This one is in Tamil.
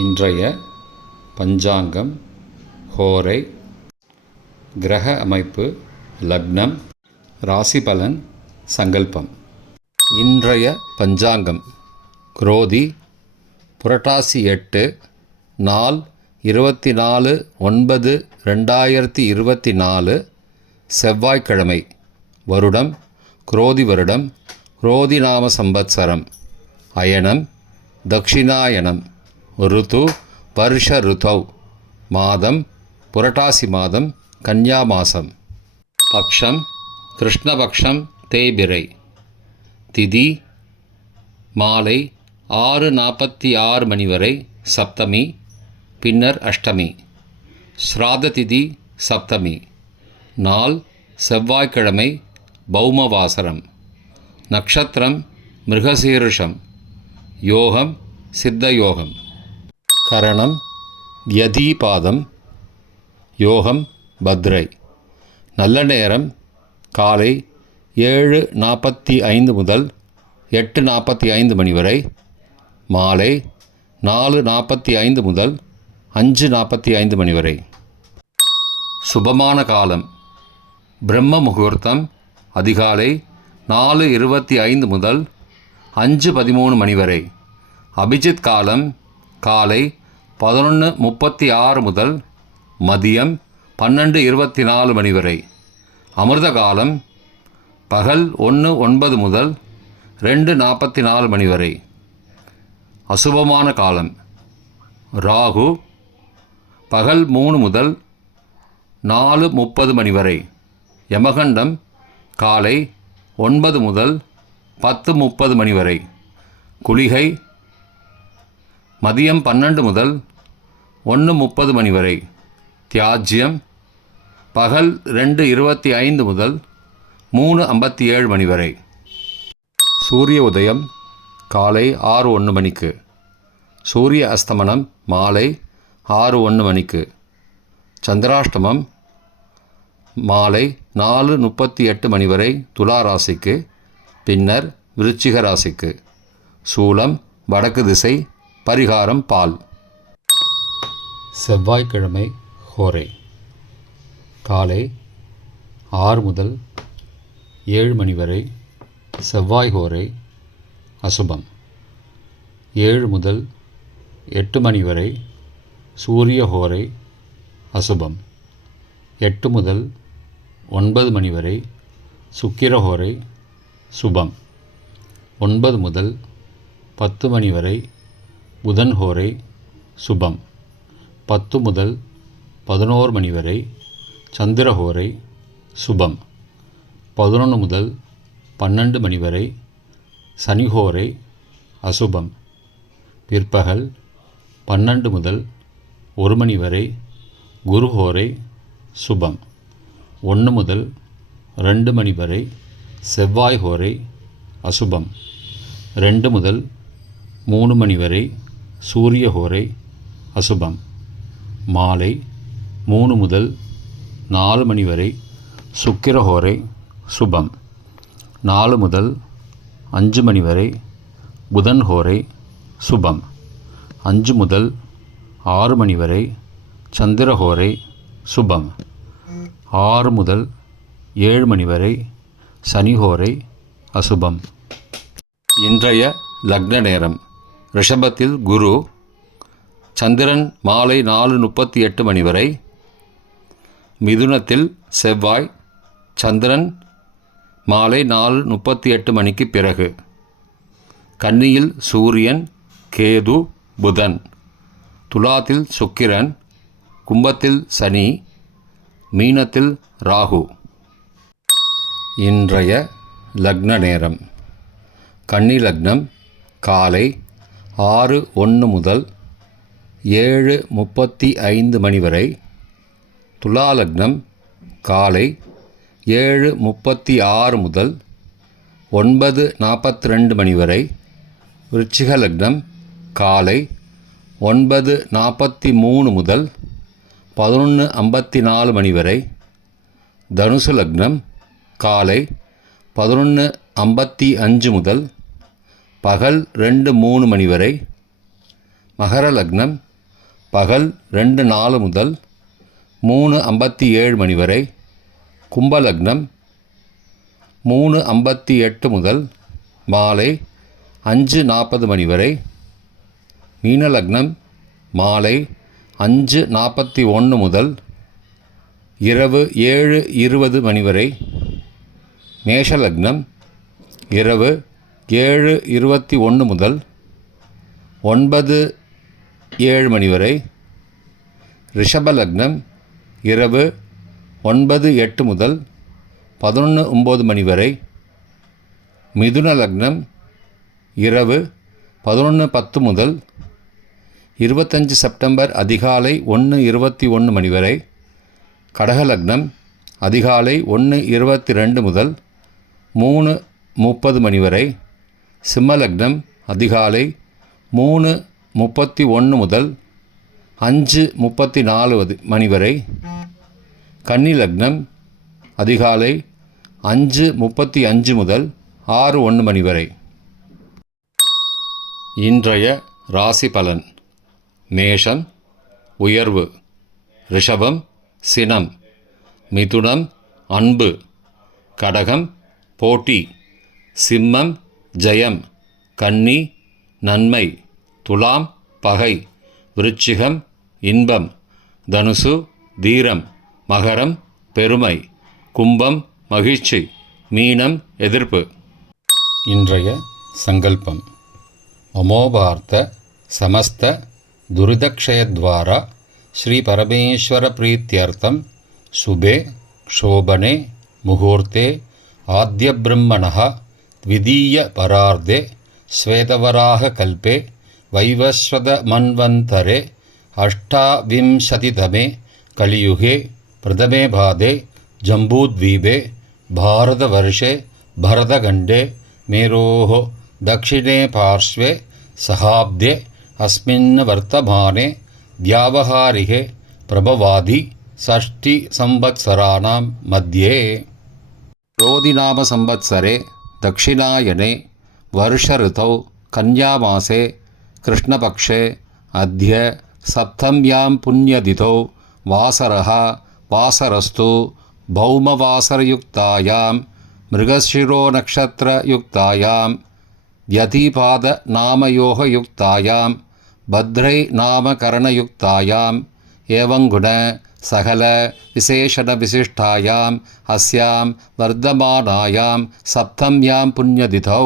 இன்றைய பஞ்சாங்கம், ஹோரை, கிரக அமைப்பு, லக்னம், ராசி பலன், சங்கல்பம். இன்றைய பஞ்சாங்கம் குரோதி புரட்டாசி 8 நாள் 24/9/2024 செவ்வாய்க்கிழமை. வருடம் குரோதி வருடம், குரோதி நாம சம்பத்சரம். அயனம் தக்ஷிணாயனம். ருது வருஷ ருதௌ. மாதம் புரட்டாசி மாதம், கன்யா மாசம். பக்ஷம் கிருஷ்ணபக்ஷம், தேய்பிறை. திதி மாலை 6:46 மணி வரை சப்தமி, பின்னர் அஷ்டமி. ஸ்ராத திதி சப்தமி. நாள் செவ்வாய்க்கிழமை, பௌமவாசரம். நக்ஷத்திரம் மிருகசீருஷம். யோகம் சித்த யோகம். கரணம் யதீபாதம். யோகம் பத்ரை. நல்ல நேரம் காலை 7:45 முதல் 8:45 மணி வரை. மாலை 4:45 முதல் 5:45 மணி வரை. சுபமான காலம் பிரம்ம முகூர்த்தம் அதிகாலை 4:25 முதல் 5:13 மணி வரை. அபிஜித் காலம் காலை 11:36 முதல் மதியம் 12:24 மணி வரை. அமிர்த காலம் பகல் 1:09 முதல் 2:44 மணி வரை. அசுபமான காலம் ராகு பகல் 3 முதல் 4:30 மணி வரை. யமகண்டம் காலை 9 முதல் 10:30 மணி வரை. குளிகை மதியம் 12 முதல் 1:30 மணி வரை. தியாஜ்யம் பகல் 2:25 முதல் 3:57 மணி வரை. சூரிய உதயம் காலை 6:01 மணிக்கு. சூரிய அஸ்தமனம் மாலை 6:01 மணிக்கு. சந்திராஷ்டமம் மாலை 4:38 மணி வரை துலா ராசிக்கு, பின்னர் விருச்சிக ராசிக்கு. சூலம் வடக்கு திசை. பரிகாரம் பால். செவ்வாய்க்கிழமை ஹோரை காலை 6 முதல் 7 மணி வரை செவ்வாய் ஹோரை அசுபம். 7 முதல் 8 மணி வரை சூரிய ஹோரை அசுபம். 8 முதல் 9 மணி வரை சுக்கிர ஹோரை சுபம். 9 முதல் 10 மணி வரை புதன் ஹோரை சுபம். 10 முதல் 11 மணி வரை சந்திர ஹோரை சுபம். 11 முதல் 12 மணி வரை சனி ஹோரை அசுபம். பிற்பகல் 12 முதல் 1 மணி வரை குரு ஹோரை சுபம். 1 முதல் 2 மணி வரை செவ்வாய் ஹோரை அசுபம். 2 முதல் 3 மணி வரை சூரிய ஹோரை அசுபம். மாலை 3 முதல் 4 மணி வரை சுக்கிர ஹோரை சுபம். 4 முதல் 5 மணி வரை புதன் ஹோரை சுபம். 5 முதல் 6 மணி வரை சந்திர ஹோரை சுபம். 6 முதல் 7 மணி வரை சனி ஹோரை அசுபம். இன்றைய லக்ன நேரம் ரிஷபத்தில் குரு. சந்திரன் மாலை 4:38 மணி வரை. மிதுனத்தில் செவ்வாய். சந்திரன் மாலை 4:38 மணிக்கு பிறகு. கன்னியில் சூரியன், கேது, புதன். துலாத்தில் சுக்கிரன். கும்பத்தில் சனி. மீனத்தில் ராகு. இன்றைய லக்ன நேரம் கன்னி லக்னம் காலை 6:01 முதல் 7:35 மணி வரை. துலா லக்னம் காலை 7:36 முதல் 9:42 மணி வரை. விருச்சிக லக்னம் காலை 9:43 முதல் 11:54 மணி வரை. தனுசு லக்னம் காலை 11:55 முதல் பகல் 2:03 மணி வரை. மகர லக்னம் பகல் 2:04 முதல் 3:57 மணி வரை. கும்ப லக்னம் 3:58 முதல் மாலை 5:40 மணி வரை. மீன லக்னம் மாலை 5:41 முதல் இரவு 7:20 மணி வரை. மேஷ லக்னம் இரவு 7:21 முதல் 9:07 மணி வரை. ரிஷப லக்னம் இரவு 9:08 முதல் 11:09 மணி வரை. மிதுன லக்னம் இரவு 11:10 முதல் 25 செப்டம்பர் அதிகாலை 1:21 மணி வரை. கடக லக்னம் அதிகாலை 1:22 முதல் 3:30 மணி வரை. சிம்ம லக்னம் அதிகாலை 3:31 முதல் 5:34 மணி வரை. கன்னி லக்னம் அதிகாலை 5:35 முதல் 6:01 மணி வரை. இன்றைய ராசி பலன். மேஷம் உயர்வு, ரிஷபம் சினம், மிதுனம் அன்பு, கடகம் போட்டி, சிம்மம் ஜெயம், கன்னி நன்மை, துலாம் பகை, விருச்சிகம் இன்பம், தனுசு தீரம், மகரம் பெருமை, கும்பம் மகிழ்ச்சி, மீனம் எதிர்ப்பு. இன்றைய சங்கல்பம். அமோபார்த்த சமஸ்த துரிதக்ஷயத்வாரா ஸ்ரீ பரமேஸ்வர பிரீத்யர்த்தம் சுபே க்ஷோபனே முகூர்த்தே ஆத்ய பிரம்மணः த்விதீய பரார்த்தே ஸ்வேதவராக கல்பே வைவஸ்வத மன்வந்தரே அஷ்டாவிம்சதிதமே கலியுகே பிரதமே பாதே ஜம்பூத்வீபே பாரதவர்ஷே பரதகண்டே மேரோः दक्षिणे पार्श्वे सहाब्दे अस्मिन् वर्तमाने व्यावहारिके प्रभवादि षष्टिसंवत्सराणां मध्ये रोदिनामसंवत्सरे दक्षिणायने वर्षऋतौ कन्यामासे कृष्णपक्षे अद्य सप्तम्यां पुण्यतिथौ वासरः वासरस्तु भौमवासरयुक्तायां मृगशिरोनक्षत्रयुक्तायां व्यतिपाद नामयोगयुक्तायां भद्रै नामकरणयुक्तायां एवं गुण सकल विशेषण विशिष्टायां अस्यां वर्धमानायां सप्तम्यां पुण्यतिथौ